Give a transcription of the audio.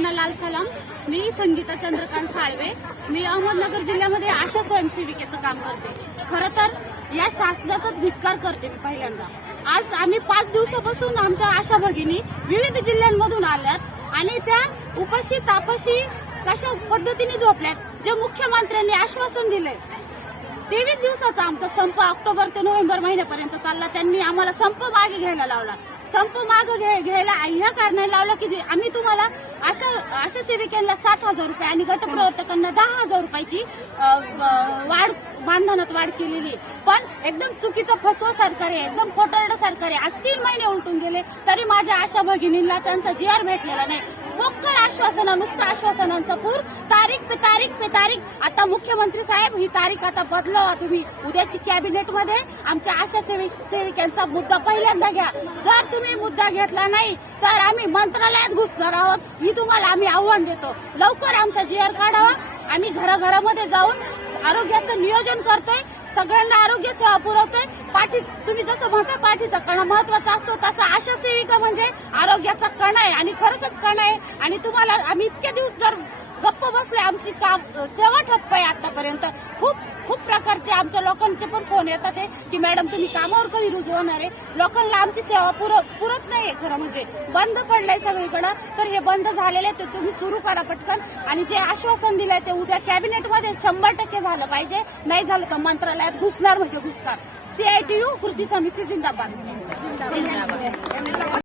सर्वांना लाल सलाम. मी संगीता चंद्रकांत साळवे. मी अहमदनगर जिल्ह्यामध्ये आशा स्वयंसेविकेचं काम करते. खरं तर या शासनाचा धिक्कार करते मी पहिल्यांदा. आज आम्ही पाच दिवसापासून आमच्या आशा भगिनी विविध जिल्ह्यांमधून आल्यात आणि त्या उपाशी तापाशी कशा पद्धतीने झोपल्यात जे मुख्यमंत्र्यांनी आश्वासन दिलंय. तेवीस दिवसाचा आमचा संप ऑक्टोबर ते नोव्हेंबर महिन्यापर्यंत चालला. त्यांनी आम्हाला संप मागे घ्यायला लावला. संप माग घे- घ्यायला ह्या कारणाने लावलं की आम्ही तुम्हाला अशा अशा सेविकांना सात हजार रुपये आणि गटप्रवर्तकांना दहा हजार रुपयाची वाढ बांधनात वाढ केलेली. पण एकदम चुकीचं फसवं सरकार आहे एकदम खोटरडं सरकार आहे. आज तीन महिने उलटून गेले तरी माझ्या आशा भगिनींना त्यांचा जीआर भेटलेला नाही. आश्वासनं नुसतं आश्वासनांचा पूर. तारीख पे तारीख पे तारीख. आता मुख्यमंत्री साहेब ही तारीख आता बदलवा तुम्ही उद्याची कॅबिनेटमध्ये आमच्या आशा सेविक सेविकांचा मुद्दा पहिल्यांदा घ्या. जर तुम्ही मुद्दा घेतला नाही तर आम्ही मंत्रालयात घुसणार आहोत. ही तुम्हाला आम्ही आव्हान देतो. लवकर आमचा जीआर काढावा. आम्ही घराघरामध्ये जाऊन आरोग्याचं नियोजन करतोय. सगळ्यांना आरोग्य सेवा पुरवते पाठी तुम्ही जसं म्हणताय पाठीचा कणा महत्त्वाचा असतो तसा आशा सेविका म्हणजे आरोग्याचा कणा आहे. आणि खरंच कणा आहे. आणि तुम्हाला आम्ही इतके दिवस जर गप्प बसले आमची काम सेवा ठप्प आहे आतापर्यंत. खूप खूप आमच्या लोकांचे पण फोन येतात आहे की मॅडम तुम्ही कामावर कधी रुजू होणार आहे? लोकांना आमची सेवा पुर पुरत नाहीये खरं म्हणजे. बंद पडलंय सगळीकडं. तर हे बंद झालेलं आहे ते तुम्ही सुरू करा पटकन. आणि जे आश्वासन दिलंय ते उद्या कॅबिनेटमध्ये शंभर टक्के झालं पाहिजे. नाही झालं तर मंत्रालयात घुसणार म्हणजे घुसणार. सीआयटीयू कृती समिती जिंदाबाद.